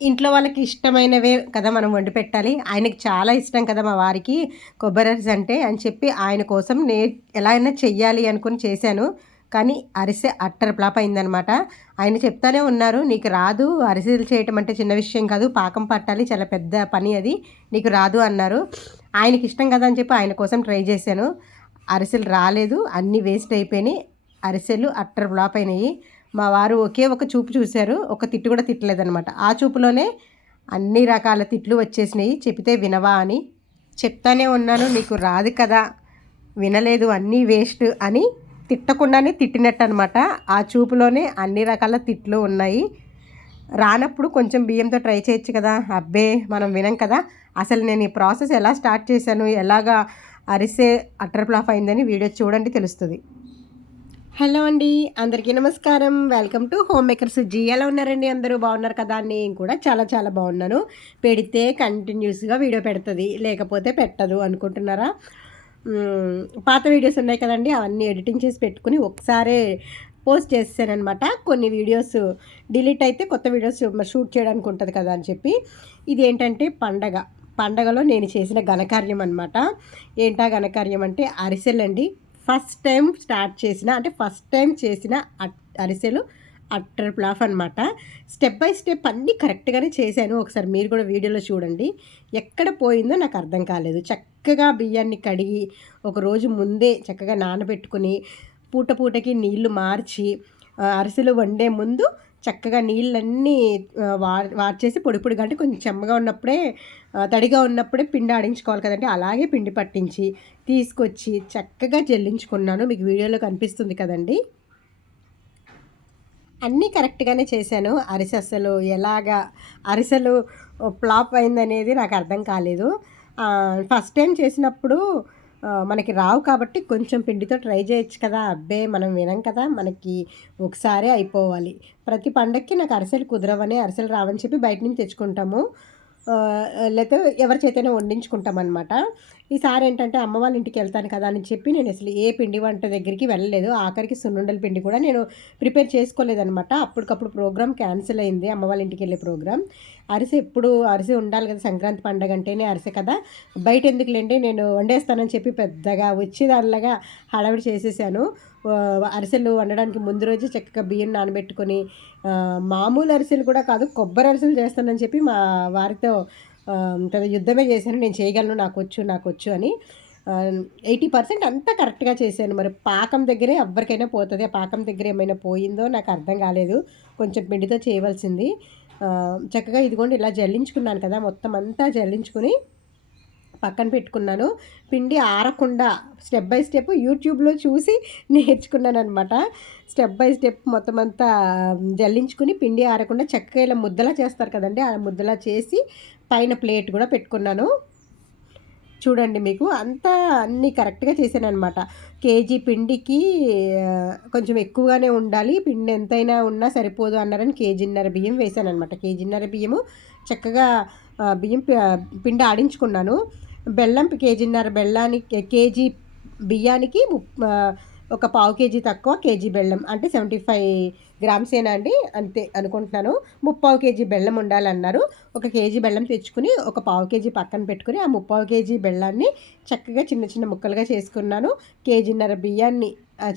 ఇంట్లో వాళ్ళకి ఇష్టమైనవే కదా మనం వండి పెట్టాలి. ఆయనకి చాలా ఇష్టం కదా మా వారికి కొబ్బరి అరిసె అంటే అని చెప్పి ఆయన కోసం నే ఎలా అయినా చెయ్యాలి అనుకుని చేశాను. కానీ అరిసె అట్టర్ ఫ్లాప్ అయిందనమాట. ఆయన చెప్తానే ఉన్నారు నీకు రాదు అరిసెలు చేయటం అంటే చిన్న విషయం కాదు పాకం పట్టాలి చాలా పెద్ద పని అది నీకు రాదు అన్నారు. ఆయనకి ఇష్టం కదా అని చెప్పి ఆయన కోసం ట్రై చేశాను. అరిసెలు రాలేదు అన్నీ వేస్ట్ అయిపోయినాయి అరిసెలు అట్టర్ ఫ్లాప్ అయినాయి. మా వారు ఒకే ఒక చూపు చూశారు ఒక తిట్టు కూడా తిట్టలేదనమాట ఆ చూపులోనే అన్ని రకాల తిట్లు వచ్చేసినాయి. చెప్తే వినవా అని. చెప్తానే ఉన్నాను నీకు రాదు కదా. వినలేదు అన్నీ వేస్ట్ అని తిట్టకుండానే తిట్టినట్టు అనమాట ఆ చూపులోనే అన్ని రకాల తిట్లు ఉన్నాయి. రానప్పుడు కొంచెం బియ్యంతో ట్రై చేయొచ్చు కదా. అబ్బే మనం వినం కదా. అసలు నేను ఈ ప్రాసెస్ ఎలా స్టార్ట్ చేశాను? ఎలాగా అరిసే అటర్ ఫ్లాఫ్ అయిందని వీడియో చూడండి తెలుస్తుంది. హలో అండి అందరికీ నమస్కారం. Welcome to home makers ji. ఎలా ఉన్నారండి అందరూ? బాగున్నారు కదా? నేను కూడా చాలా చాలా బాగున్నాను. పెడితే కంటిన్యూస్గా వీడియో పెడుతుంది లేకపోతే పెట్టదు అనుకుంటున్నారా? పాత వీడియోస్ ఉన్నాయి కదండి అవన్నీ ఎడిటింగ్ చేసి పెట్టుకుని ఒకసారే పోస్ట్ చేస్తానమాట కొన్ని వీడియోస్ డిలీట్ అయితే కొత్త వీడియోస్ షూట్ చేయడానికి ఉంటుంది కదా అని చెప్పి. ఇది ఏంటంటే పండగ. పండగలో నేను చేసిన ఘనకార్యం అనమాట ఏంటా ఘనకార్యం అంటే అరిసెలండి. ఫస్ట్ టైం స్టార్ట్ చేసిన అంటే ఫస్ట్ టైం చేసిన అరిసెలు అట్టర్ ప్లాఫ్ అనమాట స్టెప్ బై స్టెప్ అన్నీ కరెక్ట్గానే చేశాను. ఒకసారి మీరు కూడా వీడియోలో చూడండి. ఎక్కడ పోయిందో నాకు అర్థం కాలేదు. చక్కగా బియ్యాన్ని కడిగి ఒక రోజు ముందే చక్కగా నానబెట్టుకుని పూట పూటకి నీళ్ళు మార్చి అరిసెలు వండే ముందు చక్కగా నీళ్ళన్నీ వార్చేసి పొడి పొడిగా అంటే కొంచెం చెమ్మగా ఉన్నప్పుడే తడిగా ఉన్నప్పుడే పిండి ఆడించుకోవాలి కదండి. అలాగే పిండి పట్టించి తీసుకొచ్చి చక్కగా జల్లించుకున్నాను. మీకు వీడియోలో కనిపిస్తుంది కదండి. అన్నీ కరెక్ట్గానే చేశాను. అరిసె అసలు ఎలాగా అరిసెలు ఫ్లాప్ అయిందనేది నాకు అర్థం కాలేదు. ఫస్ట్ టైం చేసినప్పుడు మనకి రావు కాబట్టి కొంచెం పిండితో ట్రై చేయొచ్చు కదా అబ్బే మనం వినం కదా మనకి ఒకసారే అయిపోవాలి. ప్రతి పండక్కి నాకు అరిసెలు కుదరవని అరిసెలు రావని చెప్పి బయట నుంచి తెచ్చుకుంటాము. లేకపోతే ఎవరి చేతనే వండించుకుంటాం అనమాట ఈసారి ఏంటంటే అమ్మ వాళ్ళ ఇంటికి వెళ్తాను కదా అని చెప్పి నేను అసలు ఏ పిండి వంట దగ్గరికి వెళ్ళలేదు. ఆఖరికి సున్నుండల పిండి కూడా నేను ప్రిపేర్ చేసుకోలేదనమాట అప్పటికప్పుడు ప్రోగ్రామ్ క్యాన్సిల్ అయింది. అమ్మ వాళ్ళ ఇంటికి వెళ్ళే ప్రోగ్రామ్. అరిసె ఎప్పుడు అరిసె ఉండాలి కదా సంక్రాంతి పండగ అంటేనే అరిసె కదా. బయట ఎందుకులేండి నేను వండేస్తానని చెప్పి పెద్దగా వచ్చి దానిలాగా హడావిడి చేసేసాను. అరిసెలు వండడానికి ముందు రోజు చక్కగా బియ్యం నానబెట్టుకొని మామూలు అరిసెలు కూడా కాదు కొబ్బరి అరిసెలు చేస్తానని చెప్పి మా వారితో పెద్ద యుద్ధమే చేశాను నేను చేయగలను నాకు వచ్చు నాకు వచ్చు అని ఎయిటీ పర్సెంట్ అంతా కరెక్ట్గా చేశాను. మరి పాకం దగ్గరే ఎవరికైనా పోతుంది. ఆ పాకం దగ్గర ఏమైనా పోయిందో నాకు అర్థం కాలేదు. కొంచెం పిండితో చేయవలసింది. చక్కగా ఇదిగోండి ఇలా జల్లించుకున్నాను కదా మొత్తం అంతా జల్లించుకుని పక్కన పెట్టుకున్నాను. పిండి ఆరకుండా స్టెప్ బై స్టెప్ యూట్యూబ్లో చూసి నేర్చుకున్నాను అనమాట స్టెప్ బై స్టెప్ మొత్తం అంతా జల్లించుకుని పిండి ఆరకుండా చక్కగా ఇలా ముద్దలా చేస్తారు కదండి. ఆ ముద్దలా చేసి పైన ప్లేట్ కూడా పెట్టుకున్నాను. చూడండి మీకు అంతా అన్నీ కరెక్ట్గా చేశాను అనమాట కేజీ పిండికి కొంచెం ఎక్కువగానే ఉండాలి. పిండి ఎంతైనా ఉన్నా సరిపోదు అన్నారని కేజీన్నర బియ్యం వేశాను అనమాట కేజీన్నర బియ్యము చక్కగా బియ్యం పిండి ఆడించుకున్నాను. బెల్లం కేజీన్నర బెల్లానికి కేజీ బియ్యానికి ఒక పావు కేజీ తక్కువ కేజీ బెల్లం. అంటే సెవెంటీ ఫైవ్ గ్రామ్సేనా అండి? అంతే అనుకుంటున్నాను. ముప్పావు కేజీ బెల్లం ఉండాలన్నారు. ఒక కేజీ బెల్లం తెచ్చుకుని ఒక పావు కేజీ పక్కన పెట్టుకుని ఆ ముప్పావు కేజీ బెల్లాన్ని చక్కగా చిన్న చిన్న ముక్కలుగా చేసుకున్నాను. కేజీన్నర బియ్యాన్ని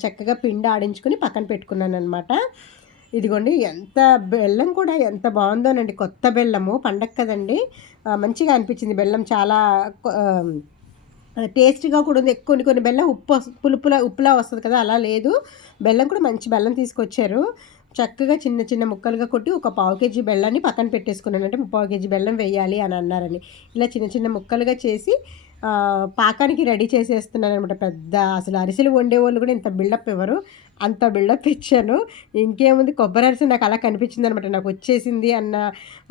చక్కగా పిండి ఆడించుకుని పక్కన పెట్టుకున్నాను అనమాట ఇదిగోండి ఎంత బెల్లం కూడా ఎంత బాగుందోనండి. కొత్త బెల్లము పండగ కదండి. మంచిగా అనిపించింది బెల్లం. చాలా టేస్ట్గా కూడా ఉంది. కొన్ని కొన్ని బెల్లం ఉప్పు పులుపులా ఉప్పులా వస్తుంది కదా అలా లేదు. బెల్లం కూడా మంచి బెల్లం తీసుకొచ్చారు. చక్కగా చిన్న చిన్న ముక్కలుగా కొట్టి ఒక పావు కేజీ బెల్లాన్ని పక్కన పెట్టేసుకున్నాను. అంటే పావు కేజీ బెల్లం వేయాలి అని అన్నారని. ఇలా చిన్న చిన్న ముక్కలుగా చేసి పాకానికి రెడీ చేసేస్తున్నాను అనమాట పెద్ద అసలు అరిసెలు వండేవాళ్ళు కూడా ఇంత బిల్డప్ ఇవ్వరు. అంత బిల్డప్ ఇచ్చాను. ఇంకేముంది? కొబ్బరి అరిసె నాకు అలా కనిపించింది అనమాట నాకు వచ్చేసింది అన్న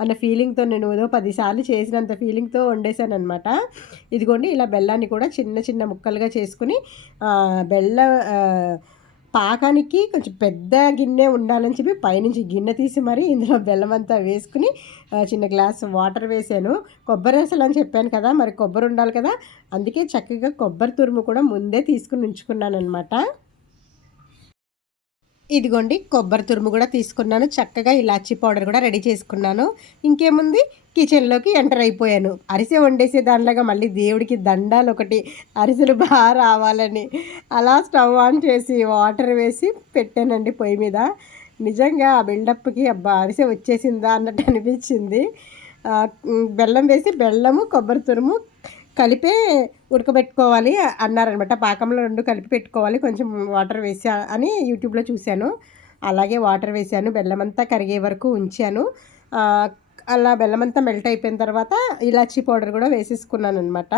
అన్న ఫీలింగ్తో నేను ఏదో పదిసార్లు చేసినంత ఫీలింగ్తో వండేసాను అనమాట ఇదిగోండి ఇలా బెల్లాన్ని కూడా చిన్న చిన్న ముక్కలుగా చేసుకుని బెల్ల పాకానికి కొంచెం పెద్ద గిన్నె ఉండాలని చెప్పి పైనుంచి గిన్నె తీసి మరి ఇందులో బెల్లం అంతా వేసుకుని చిన్న గ్లాస్ వాటర్ వేసాను. కొబ్బరి అసలు అని చెప్పాను కదా మరి కొబ్బరి ఉండాలి కదా. అందుకే చక్కగా కొబ్బరి తురుము కూడా ముందే తీసుకుని ఉంచుకున్నాను అనమాట ఇదిగోండి కొబ్బరి తురుము కూడా తీసుకున్నాను. చక్కగా ఇలాచీ పౌడర్ కూడా రెడీ చేసుకున్నాను. ఇంకేముంది? కిచెన్లోకి ఎంటర్ అయిపోయాను. అరిసె వండేసే దానిలాగా మళ్ళీ దేవుడికి దండాలు ఒకటి అరిసెలు బాగా రావాలని అలా స్టవ్ ఆన్ చేసి వాటర్ వేసి పెట్టానండి పొయ్యి మీద. నిజంగా ఆ బిల్డప్కి అబ్బా అరిసె వచ్చేసిందా అన్నట్టు అనిపించింది. బెల్లం వేసి బెల్లము కొబ్బరి తురుము కలిపే ఉడకబెట్టుకోవాలి అన్నారనమాట. పాకంలో రెండు కలిపి పెట్టుకోవాలి. కొంచెం వాటర్ వేసి అని యూట్యూబ్లో చూశాను. అలాగే వాటర్ వేసాను. బెల్లం అంతా కరిగే వరకు ఉంచాను. అలా బెల్లం అంతా మెల్ట్ అయిపోయిన తర్వాత ఇలాచీ పౌడర్ కూడా వేసేసుకున్నాను అనమాట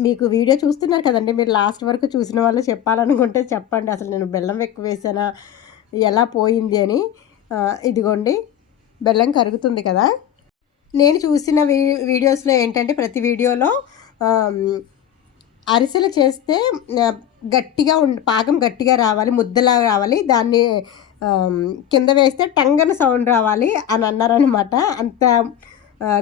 మీకు వీడియో చూస్తున్నారు కదండి. మీరు లాస్ట్ వరకు చూసిన వాళ్ళు చెప్పాలనుకుంటే చెప్పండి. అసలు నేను బెల్లం ఎక్కువ వేసానా? ఎలా పోయింది అని? ఇదిగోండి. బెల్లం కరుగుతుంది కదా? నేను చూసిన వీ వీడియోస్లో ఏంటంటే ప్రతి వీడియోలో అరిసెలు చేస్తే గట్టిగా ఉండి పాకం గట్టిగా రావాలి ముద్దలా రావాలి దాన్ని కింద వేస్తే టంగన సౌండ్ రావాలి అని అన్నారనమాట అంత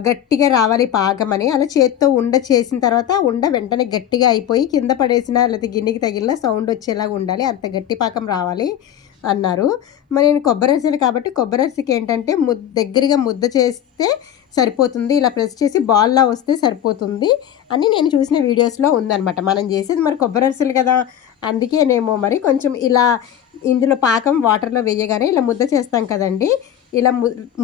గట్టిగా రావాలి పాకం అని. అలా చేత్తో ఉండ చేసిన తర్వాత ఉండ వెంటనే గట్టిగా అయిపోయి కింద పడేసిన లేకపోతే గిన్నెకి తగిలిన సౌండ్ వచ్చేలాగా ఉండాలి. అంత గట్టి పాకం రావాలి. అన్నారు. మరి నేను కొబ్బరి అరిసెలు కాబట్టి కొబ్బరి అరిసెకి ఏంటంటే ముద్ద దగ్గరగా ముద్ద చేస్తే సరిపోతుంది ఇలా ప్రెస్ చేసి బాల్లా వస్తే సరిపోతుంది అని నేను చూసిన వీడియోస్లో ఉందన్నమాట. మనం చేసేది మరి కొబ్బరి అరిసెలు కదా అందుకేనేమో మరి కొంచెం ఇలా ఇందులో పాకం వాటర్లో వేయగానే ఇలా ముద్ద చేస్తాం కదండి. ఇలా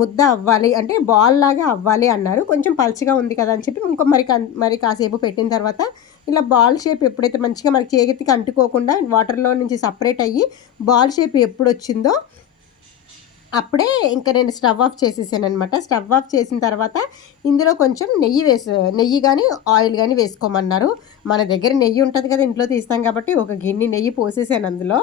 ముద్ద అవ్వాలి అంటే బాల్ లాగా అవ్వాలి అన్నారు. కొంచెం పల్చగా ఉంది కదా అని చెప్పి ఇంకో మరి మరి కాసేపు పెట్టిన తర్వాత ఇలా బాల్ షేప్ ఎప్పుడైతే మంచిగా మనకి చేతికి అంటుకోకుండా వాటర్లో నుంచి సపరేట్ అయ్యి బాల్ షేప్ ఎప్పుడు వచ్చిందో అప్పుడే ఇంకా నేను స్టవ్ ఆఫ్ చేసేసాను అనమాట స్టవ్ ఆఫ్ చేసిన తర్వాత ఇందులో కొంచెం నెయ్యి వేసే నెయ్యి కానీ ఆయిల్ కానీ వేసుకోమన్నారు. మన దగ్గర నెయ్యి ఉంటుంది కదా ఇంట్లో తీస్తాం కాబట్టి ఒక గిన్నె నెయ్యి పోసేసాను అందులో.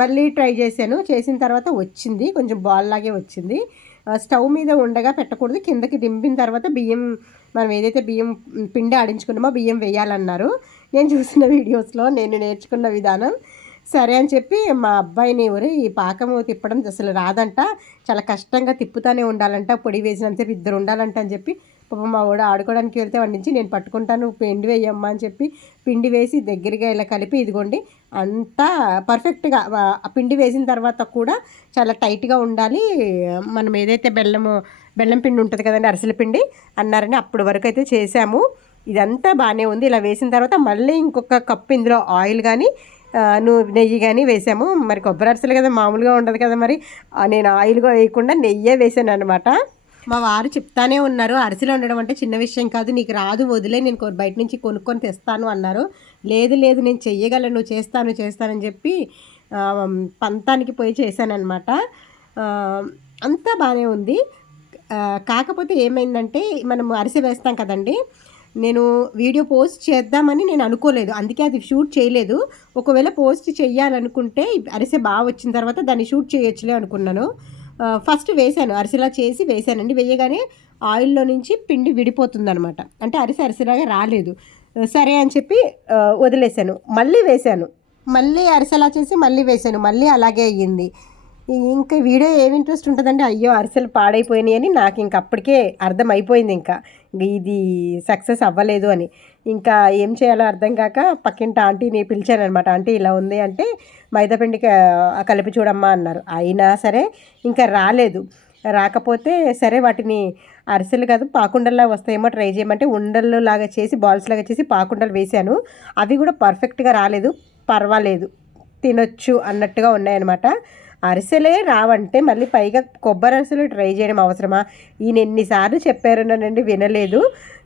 మళ్ళీ ట్రై చేశాను. చేసిన తర్వాత వచ్చింది. కొంచెం బాల్ లాగే వచ్చింది. స్టవ్ మీద ఉండగా పెట్టకూడదు. కిందకి దింపిన తర్వాత బియ్యం మనం ఏదైతే బియ్యం పిండి ఆడించుకున్నామో బియ్యం వేయాలన్నారు. నేను చూసిన వీడియోస్లో నేను నేర్చుకున్న విధానం సరే అని చెప్పి మా అబ్బాయిని ఎవరు ఈ పాకము తిప్పడం అసలు రాదంట. చాలా కష్టంగా తిప్పుతానే ఉండాలంట. పొడి వేసినంత ఇద్దరు ఉండాలంట అని చెప్పి పాపం మా వాడు ఆడుకోవడానికి వెళ్తే వాడి నుంచి నేను పట్టుకుంటాను పిండి వేయమ్మా అని చెప్పి పిండి వేసి దగ్గరగా ఇలా కలిపి ఇదిగోండి. అంతా పర్ఫెక్ట్గా ఆ పిండి వేసిన తర్వాత కూడా చాలా టైట్గా ఉండాలి. మనం ఏదైతే బెల్లము బెల్లం పిండి ఉంటుంది కదండి అరిసెల పిండి అన్నారని అప్పటి వరకు అయితే చేసాము ఇదంతా బాగానే ఉంది. ఇలా వేసిన తర్వాత మళ్ళీ ఇంకొక కప్పు ఇందులో ఆయిల్ కానీ నువ్వు నెయ్యి కానీ వేసాము. మరి కొబ్బరి అరిసెలు కదా మామూలుగా ఉండదు కదా మరి. నేను ఆయిల్ వేయకుండా నెయ్యే వేసాను అనమాట మా వారు చెప్తానే ఉన్నారు అరిసెలు ఉండడం అంటే చిన్న విషయం కాదు నీకు రాదు వదిలే నేను బయట నుంచి కొనుక్కొని తెస్తాను అన్నారు. లేదు లేదు నేను చెయ్యగలను చేస్తాను చేస్తానని చెప్పి పంతానికి పోయి చేశానమాట అంతా బాగానే ఉంది. కాకపోతే ఏమైందంటే మనం అరిసె వేస్తాం కదండి నేను వీడియో పోస్ట్ చేద్దామని నేను అనుకోలేదు. అందుకే అది షూట్ చేయలేదు. ఒకవేళ పోస్ట్ చేయాలనుకుంటే అరిసె బాగా వచ్చిన తర్వాత దాన్ని షూట్ చేయొచ్చులే అనుకున్నాను. ఫస్ట్ వేసాను అరిసెలా చేసి వేసానండి. వేయగానే ఆయిల్లో నుంచి పిండి విడిపోతుందనమాట అంటే అరిసె అరిసెలాగా రాలేదు. సరే అని చెప్పి వదిలేశాను మళ్ళీ వేశాను మళ్ళీ అరిసెలా చేసి మళ్ళీ వేశాను మళ్ళీ అలాగే అయ్యింది. ఇంకా వీడియో ఏమి ఇంట్రెస్ట్ ఉంటుందంటే అయ్యో అరిసెలు పాడైపోయినాయి అని నాకు ఇంక అప్పటికే అర్థమైపోయింది ఇంకా. ఇది సక్సెస్ అవ్వలేదు అని. ఇంకా ఏం చేయాలో అర్థం కాక పక్కింటి ఆంటీని పిలిచాను అనమాట ఆంటీ ఇలా ఉంది అంటే మైదాపిండి కలిపి చూడమ్మా అన్నారు. అయినా సరే ఇంకా రాలేదు. రాకపోతే సరే వాటిని అరిసెలు కాదు పాకుండల్లా వస్తాయేమో ట్రై చేయమంటే ఉండలు లాగా చేసి బాల్స్ లాగా చేసి పాకుండలు వేశాను. అవి కూడా పర్ఫెక్ట్గా రాలేదు పర్వాలేదు తినొచ్చు అన్నట్టుగా ఉన్నాయన్నమాట. అరిసెలే రావంటే మళ్ళీ పైగా కొబ్బరి అరిసెలు ట్రై చేయడం అవసరమా? ఈయన ఎన్నిసార్లు చెప్పారున్నానండి వినలేదు.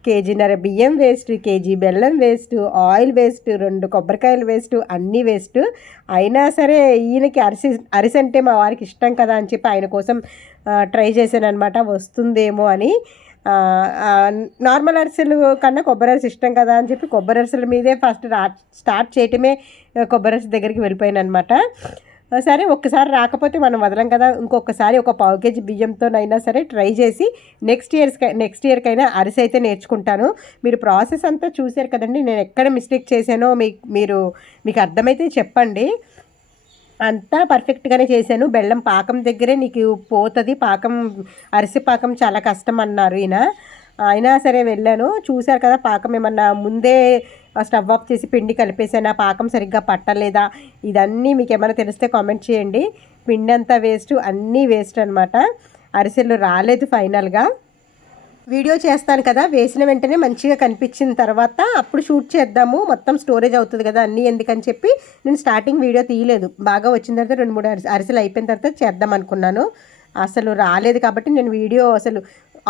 కేజీన్నర బియ్యం వేస్ట్ కేజీ బెల్లం వేస్ట్ ఆయిల్ వేస్ట్ రెండు కొబ్బరికాయలు వేస్ట్ అన్నీ వేస్ట్. అయినా సరే ఈయనకి అరిసి అరిసె అంటే మా వారికి ఇష్టం కదా అని చెప్పి ఆయన కోసం ట్రై చేశాను అనమాట వస్తుందేమో అని. నార్మల్ అరిసెలు కన్నా కొబ్బరి అరిసె ఇష్టం కదా అని చెప్పి కొబ్బరి అరిసెల మీదే ఫస్ట్ రా స్టార్ట్ చేయటమే కొబ్బరి అరిసె దగ్గరికి వెళ్ళిపోయాను అనమాట సరే ఒక్కసారి రాకపోతే మనం వదలం కదా. ఇంకొకసారి ఒక పావు కేజీ బియ్యంతోనైనా సరే ట్రై చేసి నెక్స్ట్ ఇయర్స్ నెక్స్ట్ ఇయర్కైనా అరిసె అయితే నేర్చుకుంటాను. మీరు ప్రాసెస్ అంతా చూశారు కదండి. నేను ఎక్కడ మిస్టేక్ చేశానో మీకు మీరు మీకు అర్థమైతే చెప్పండి. అంతా పర్ఫెక్ట్గానే చేశాను. బెల్లం పాకం దగ్గరే నీకు పోతుంది. పాకం అరిసె పాకం చాలా కష్టం అన్నారు ఈయన. అయినా సరే వెళ్ళాను. చూశారు కదా పాకం ఏమన్నా ముందే స్టవ్ ఆఫ్ చేసి పిండి కలిపేసానా పాకం సరిగ్గా పట్టలేదా? ఇదన్నీ మీకు ఏమైనా తెలిస్తే కామెంట్ చేయండి. పిండి అంతా వేస్ట్ అన్నీ వేస్ట్ అనమాట అరిసెలు రాలేదు ఫైనల్గా. వీడియో చేస్తాను కదా వేసిన వెంటనే మంచిగా కనిపించిన తర్వాత అప్పుడు షూట్ చేద్దాము. మొత్తం స్టోరేజ్ అవుతుంది కదా అన్నీ ఎందుకని చెప్పి నేను స్టార్టింగ్ వీడియో తీయలేదు. బాగా వచ్చిన తర్వాత రెండు మూడు అరిసె అరిసెలు అయిపోయిన తర్వాత చేద్దాం అనుకున్నాను. అసలు రాలేదు కాబట్టి నేను వీడియో అసలు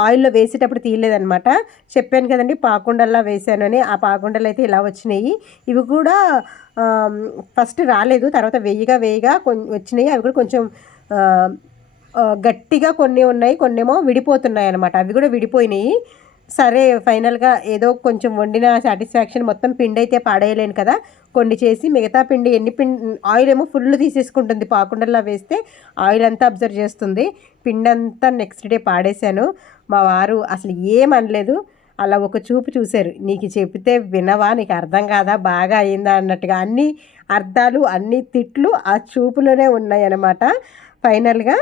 ఆయిల్లో వేసేటప్పుడు తీయలేదనమాట చెప్పాను కదండి పాకుండల్లా వేసాను అని. ఆ పాకుండలు అయితే ఇలా వచ్చినాయి. ఇవి కూడా ఫస్ట్ రాలేదు తర్వాత వేయిగా వేయిగా వచ్చినాయి. అవి కూడా కొంచెం గట్టిగా కొన్ని ఉన్నాయి కొన్ని ఏమో విడిపోతున్నాయి అనమాట అవి కూడా విడిపోయినాయి. సరే ఫైనల్గా ఏదో కొంచెం వండిన సాటిస్ఫాక్షన్ మొత్తం పిండి అయితే పాడేయలేను కదా. కొన్ని చేసి మిగతా పిండి ఎన్ని పిండి ఆయిల్ ఏమో ఫుల్ తీసేసుకుంటుంది పాకుండలా వేస్తే ఆయిల్ అంతా అబ్జర్వ్ చేస్తుంది. పిండి అంతా నెక్స్ట్ డే పాడేశాను. మా వారు అసలు ఏమనలేదు అలా ఒక చూపు చూశారు. నీకు చెప్తే వినవా నీకు అర్థం కాదా బాగా అయిందా అన్నట్టుగా అన్ని అర్థాలు అన్ని తిట్లు ఆ చూపులోనే ఉన్నాయన్నమాట. ఫైనల్గా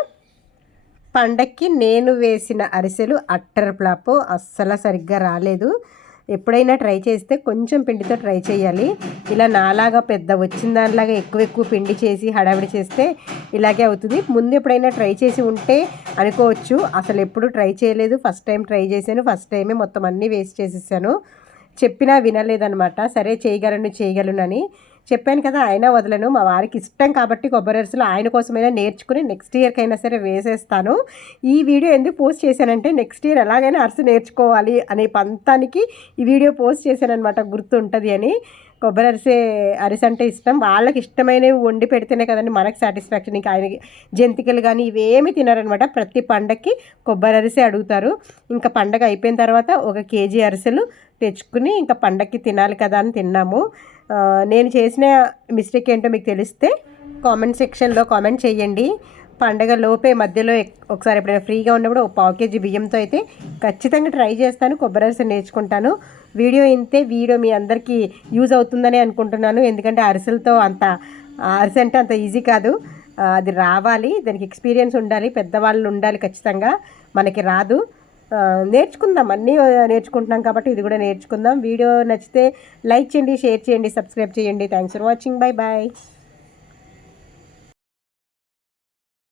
పండక్కి నేను వేసిన అరిసెలు అట్టర్ ప్లాప్ అస్సలు సరిగ్గా రాలేదు. ఎప్పుడైనా ట్రై చేస్తే కొంచెం పిండితో ట్రై చేయాలి. ఇలా నాలాగా పెద్ద వచ్చిన దానిలాగా ఎక్కువ ఎక్కువ పిండి చేసి హడావిడి చేస్తే ఇలాగే అవుతుంది. ముందు ఎప్పుడైనా ట్రై చేసి ఉంటే అనుకోవచ్చు. అసలు ఎప్పుడు ట్రై చేయలేదు. ఫస్ట్ టైం ట్రై చేశాను. ఫస్ట్ టైమే మొత్తం అన్నీ వేస్ట్ చేసేసాను. చెప్పినా వినలేదనమాట సరే చేయగలను చేయగలను అని. చెప్పాను కదా అయినా వదలను. మా వారికి ఇష్టం కాబట్టి కొబ్బరి అరిసెలు ఆయన కోసమైనా నేర్చుకుని నెక్స్ట్ ఇయర్కి అయినా సరే వేసేస్తాను. ఈ వీడియో ఎందుకు పోస్ట్ చేశానంటే నెక్స్ట్ ఇయర్ ఎలాగైనా అరిసె నేర్చుకోవాలి అనే పంతానికి ఈ వీడియో పోస్ట్ చేశానమాట గుర్తుంటుంది అని. కొబ్బరి అరిసే అరిసె అంటే ఇష్టం. వాళ్ళకి ఇష్టమైనవి వండి పెడితేనే కదండి మనకు సాటిస్ఫాక్షన్. ఇంకా ఆయనకి జంతికలు కానీ ఇవేమి తినారనమాట ప్రతి పండగకి కొబ్బరి అరిసె అడుగుతారు. ఇంకా పండగ అయిపోయిన తర్వాత ఒక కేజీ అరిసెలు తెచ్చుకుని ఇంకా పండగకి తినాలి కదా అని తిన్నాము. నేను చేసిన మిస్టేక్ ఏంటో మీకు తెలిస్తే కామెంట్ సెక్షన్లో కామెంట్ చేయండి. పండగ లోపే మధ్యలో ఒకసారి ఎప్పుడైనా ఫ్రీగా ఉన్నప్పుడు ఒక పావు కేజీ బియ్యంతో అయితే ఖచ్చితంగా ట్రై చేస్తాను. కొబ్బరి అరిసె నేర్చుకుంటాను. వీడియో ఇంతే వీడియో మీ అందరికీ యూజ్ అవుతుందని అనుకుంటున్నాను. ఎందుకంటే అరిసెలతో అంత అరిసె అంటే అంత ఈజీ కాదు. అది రావాలి. దానికి ఎక్స్పీరియన్స్ ఉండాలి. పెద్దవాళ్ళు ఉండాలి ఖచ్చితంగా. మనకి రాదు. నేర్చుకుందాం. అన్నీ నేర్చుకుంటున్నాం కాబట్టి ఇది కూడా నేర్చుకుందాం. వీడియో నచ్చితే లైక్ చేయండి షేర్ చేయండి సబ్స్క్రైబ్ చేయండి. Thanks for watching. Bye bye